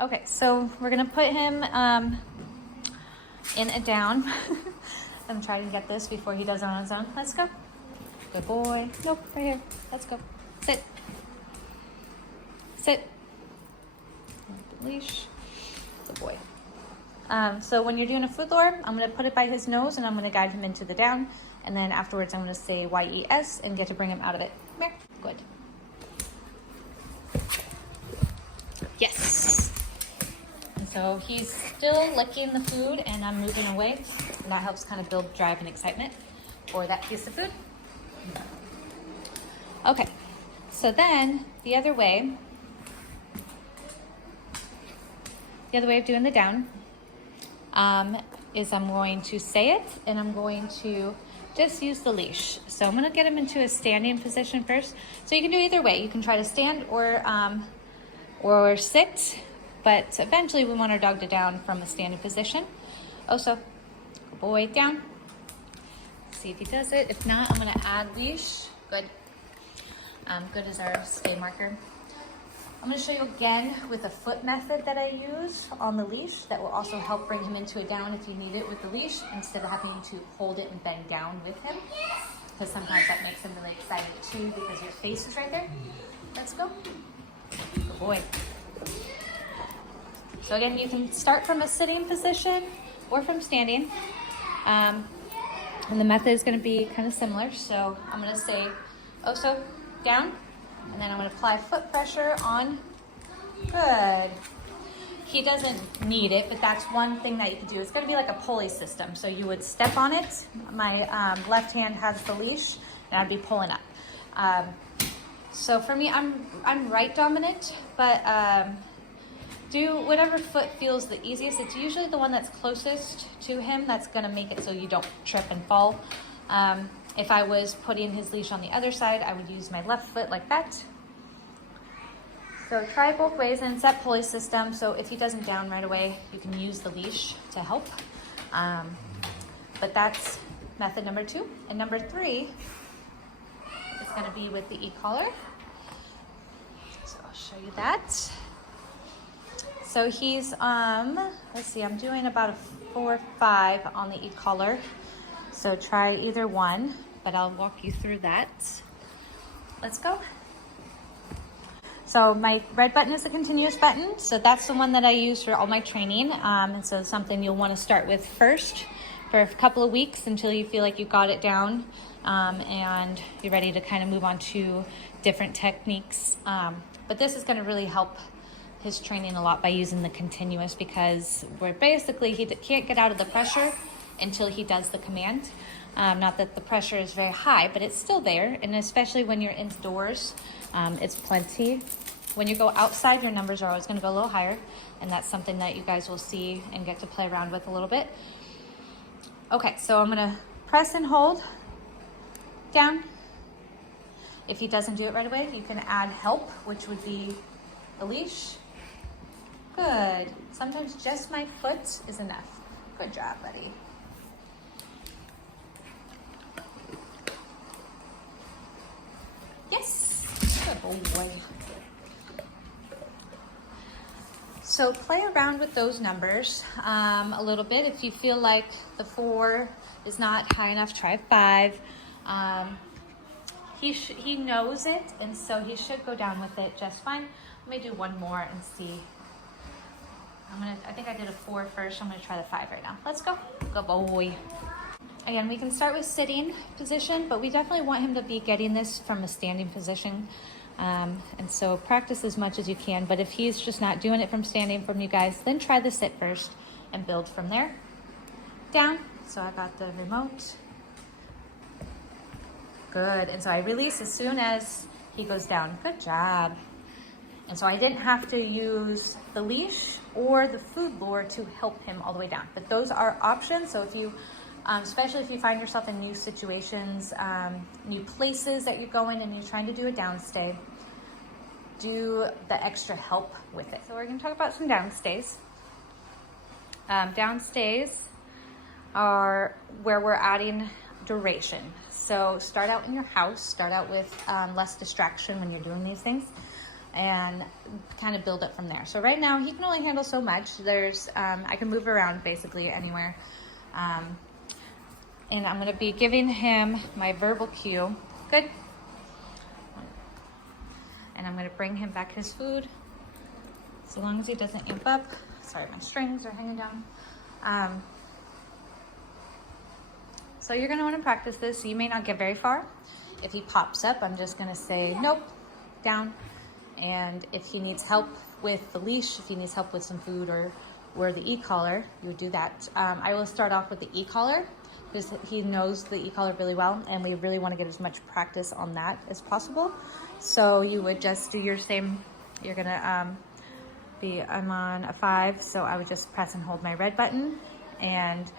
Okay, so we're gonna put him in a down. I'm trying to get this before he does it on his own. Let's go. Good boy. Nope, right here. Let's go. Sit. Sit. Leash. Good boy. So when you're doing a food lure, I'm gonna put it by his nose and I'm gonna guide him into the down. And then afterwards, I'm gonna say YES and get to bring him out of it. Come here. Good. Yes. And so he's still licking the food and I'm moving away. And that helps kind of build drive and excitement for that piece of food. Okay, so then the other way of doing the down is I'm going to say it and I'm going to just use the leash. So I'm going to get him into a standing position first. So you can do either way. You can try to stand or sit, but eventually we want our dog to down from a standing position. So good boy, down. See if he does it. If not, I'm going to add leash. Good. Good as our stay marker. I'm going to show you again with a foot method that I use on the leash that will also help bring him into a down if you need it with the leash instead of having to hold it and bang down with him, because sometimes that makes him really excited too because your face is right there. Let's go. Good boy. So again, you can start from a sitting position or from standing. And the method is going to be kind of similar. So I'm going to say so down. And then I'm going to apply foot pressure on. Good. He doesn't need it, but that's one thing that you can do. It's going to be like a pulley system. So you would step on it. My left hand has the leash, and I'd be pulling up. So for me, I'm right dominant, but do whatever foot feels the easiest. It's usually the one that's closest to him that's going to make it so you don't trip and fall. If I was putting his leash on the other side, I would use my left foot like that. So try both ways, and it's that pulley system. So if he doesn't down right away, you can use the leash to help. But that's method number 2. And number 3 is going to be with the e-collar. So I'll show you that. So he's, let's see, I'm doing about a 4 or 5 on the e-collar. So try either one, but I'll walk you through that. Let's go. So my red button is the continuous button. So that's the one that I use for all my training. And so it's something you'll want to start with first for a couple of weeks until you feel like you got it down and you're ready to kind of move on to different techniques. But this is going to really help his training a lot by using the continuous, because we're basically, he can't get out of the pressure until he does the command. Not that the pressure is very high, but it's still there. And especially when you're indoors, it's plenty. When you go outside, your numbers are always going to go a little higher. And that's something that you guys will see and get to play around with a little bit. Okay, so I'm going to press and hold down. If he doesn't do it right away, you can add help, which would be the leash. Good. Sometimes just my foot is enough. Good job, buddy. Yes. Good boy. So play around with those numbers a little bit. If you feel like the 4 is not high enough, try 5. He knows it, and so he should go down with it just fine. Let me do one more and see. I think I did a 4 first. I'm gonna try the 5 right now. Let's go. Good boy. Again, we can start with sitting position, but we definitely want him to be getting this from a standing position. And so practice as much as you can, but if he's just not doing it from standing from you guys, then try the sit first and build from there. Down. So I got the remote. Good. And so I release as soon as he goes down. Good job. And so I didn't have to use the leash or the food lure to help him all the way down. But those are options. So if you, especially if you find yourself in new situations, new places that you're going and you're trying to do a downstay, do the extra help with it. So we're going to talk about some downstays. Downstays are where we're adding duration. So start out in your house, start out with less distraction when you're doing these things. and kind of build up from there. So right now he can only handle so much. There's, I can move around basically anywhere. And I'm gonna be giving him my verbal cue. Good. And I'm gonna bring him back his food. So long as he doesn't amp up. Sorry, my strings are hanging down. So you're gonna wanna practice this. You may not get very far. If he pops up, I'm just gonna say, nope, down. And if he needs help with the leash, if he needs help with some food or the e-collar, you would do that. I will start off with the e-collar because he knows the e-collar really well, and we really wanna get as much practice on that as possible. So you would just do your same, you're gonna I'm on a 5, so I would just press and hold my red button and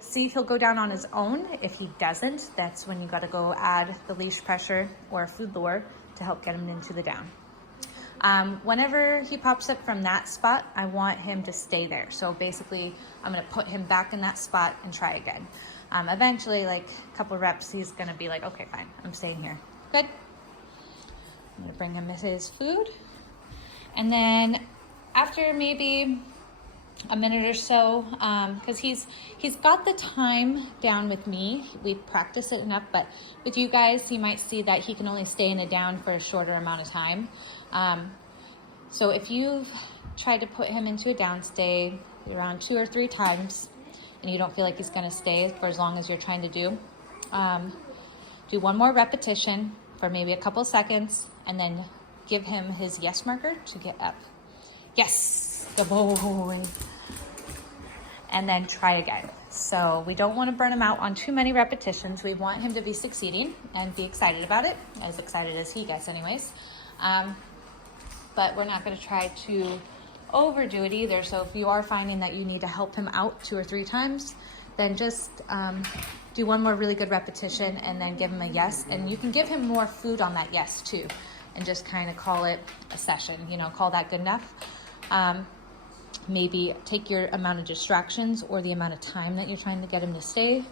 see if he'll go down on his own. If he doesn't, that's when you gotta go add the leash pressure or food lure to help get him into the down. Whenever he pops up from that spot, I want him to stay there. So basically, I'm gonna put him back in that spot and try again. Eventually, like a couple reps, he's gonna be like, okay, fine, I'm staying here. Good. I'm gonna bring him his food. And then after maybe a minute or so, because he's got the time down with me. We practice it enough, but with you guys, you might see that he can only stay in a down for a shorter amount of time. So if you've tried to put him into a down stay around 2 or 3 times, and you don't feel like he's gonna stay for as long as you're trying to do one more repetition for maybe a couple seconds, and then give him his yes marker to get up. Yes, good boy. And then try again. So we don't want to burn him out on too many repetitions. We want him to be succeeding and be excited about it, as excited as he gets anyways. But we're not going to try to overdo it either. So if you are finding that you need to help him out 2 or 3 times, then just do one more really good repetition and then give him a yes. And you can give him more food on that yes too, and just kind of call it a session, you know, call that good enough. Maybe take your amount of distractions or the amount of time that you're trying to get him to stay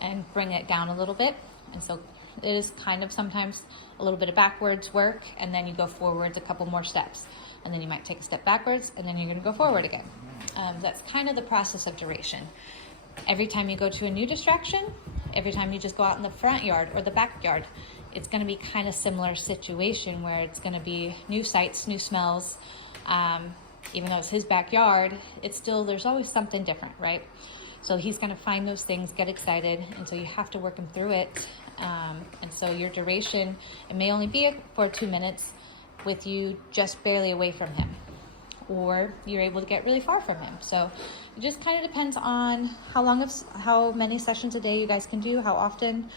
and bring it down a little bit. And so it is kind of sometimes a little bit of backwards work, and then you go forwards a couple more steps. And then you might take a step backwards, and then you're gonna go forward again. That's kind of the process of duration. Every time you go to a new distraction, every time you just go out in the front yard or the backyard, it's gonna be kind of similar situation where it's gonna be new sights, new smells. Even though it's his backyard, it's still, there's always something different, right? So he's gonna find those things, get excited, and so you have to work him through it. And so your duration, it may only be for 2 minutes with you just barely away from him, or you're able to get really far from him. So it just kind of depends on how many sessions a day you guys can do, how often.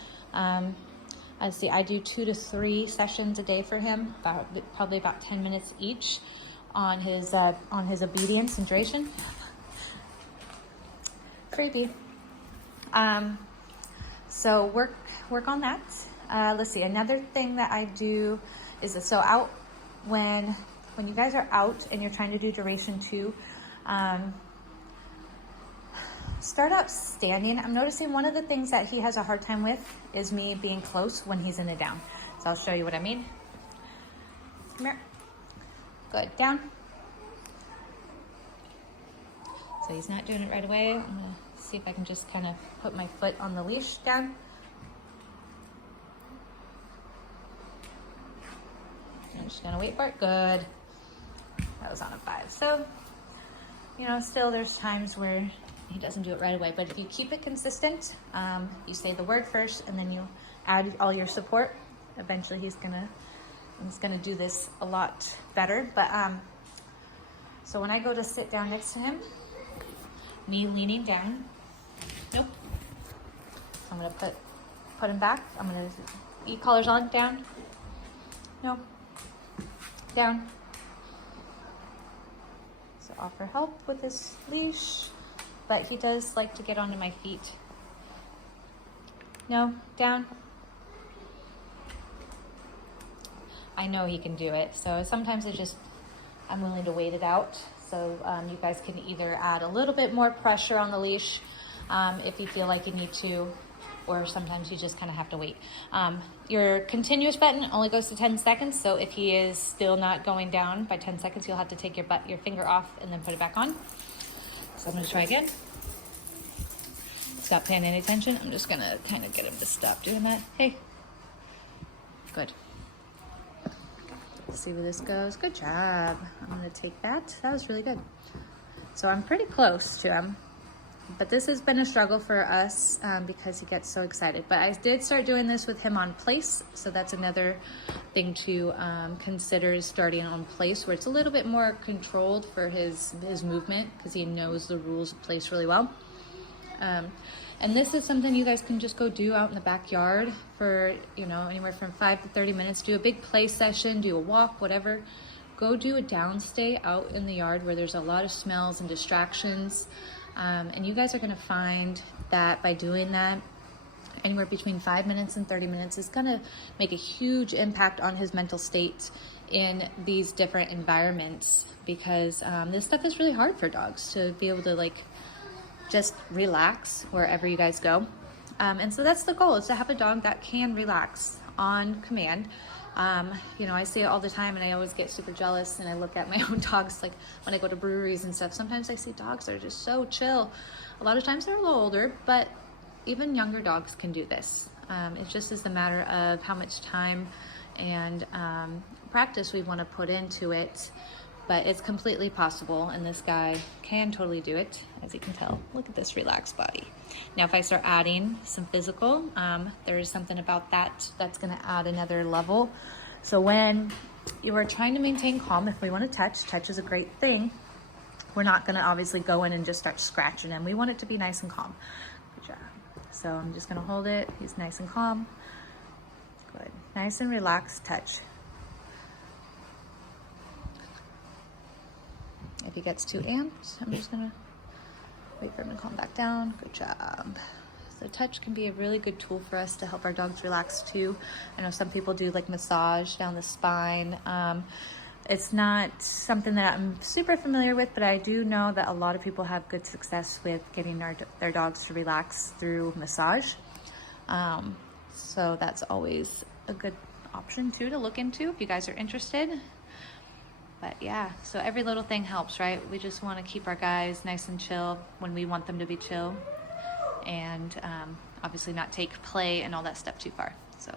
Let's see, I do 2 to 3 sessions a day for him, probably about 10 minutes each on his obedience and duration. Creepy. So work on that. Let's see, another thing that I do is so out when you guys are out and you're trying to do duration 2, start out standing. I'm noticing one of the things that he has a hard time with is me being close when he's in a down. So I'll show you what I mean. Come here. Good, down. So he's not doing it right away. I'm gonna see if I can just kind of put my foot on the leash down. I'm just gonna wait for it, good. That was on a 5. So, you know, still there's times where he doesn't do it right away, but if you keep it consistent, you say the word first and then you add all your support, eventually he's gonna do this a lot better. But so when I go to sit down next to him, me leaning down, nope. So I'm gonna put him back. I'm gonna e-collars on, down, no, down. So offer help with his leash, but he does like to get onto my feet. No, down. I know he can do it. So sometimes I'm willing to wait it out. So you guys can either add a little bit more pressure on the leash if you feel like you need to, or sometimes you just kind of have to wait. Your continuous button only goes to 10 seconds, so if he is still not going down by 10 seconds, you'll have to take your finger off and then put it back on. So I'm gonna try again. Stop paying any attention. I'm just gonna kind of get him to stop doing that. Hey. Good. Let's see where this goes. Good job. I'm gonna take that. That was really good. So I'm pretty close to him, but this has been a struggle for us because he gets so excited. But I did start doing this with him on place, so that's another thing to consider, is starting on place, where it's a little bit more controlled for his movement, because he knows the rules of place really well. And this is something you guys can just go do out in the backyard for, you know, anywhere from 5 to 30 minutes. Do a big play session, do a walk, whatever. Go do a downstay out in the yard where there's a lot of smells and distractions. And you guys are gonna find that by doing that, anywhere between 5 minutes and 30 minutes is gonna make a huge impact on his mental state in these different environments, because this stuff is really hard for dogs to be able to like just relax wherever you guys go. And so that's the goal, is to have a dog that can relax on command. You know, I see it all the time and I always get super jealous, and I look at my own dogs, like when I go to breweries and stuff. Sometimes I see dogs that are just so chill. A lot of times they're a little older, but even younger dogs can do this. It just is a matter of how much time and practice we want to put into it. But it's completely possible, and this guy can totally do it, as you can tell. Look at this relaxed body. Now, if I start adding some physical, there is something about that that's gonna add another level. So when you are trying to maintain calm, if we wanna touch is a great thing. We're not gonna obviously go in and just start scratching him. We want it to be nice and calm. Good job. So I'm just gonna hold it. He's nice and calm. Good. Nice and relaxed touch. If he gets too amped, I'm just gonna wait for him to calm back down. Good job. So touch can be a really good tool for us to help our dogs relax too. I know some people do like massage down the spine. It's not something that I'm super familiar with, but I do know that a lot of people have good success with getting their dogs to relax through massage. So that's always a good option too to look into if you guys are interested. But yeah, so every little thing helps, right? We just want to keep our guys nice and chill when we want them to be chill, and obviously not take play and all that stuff too far. So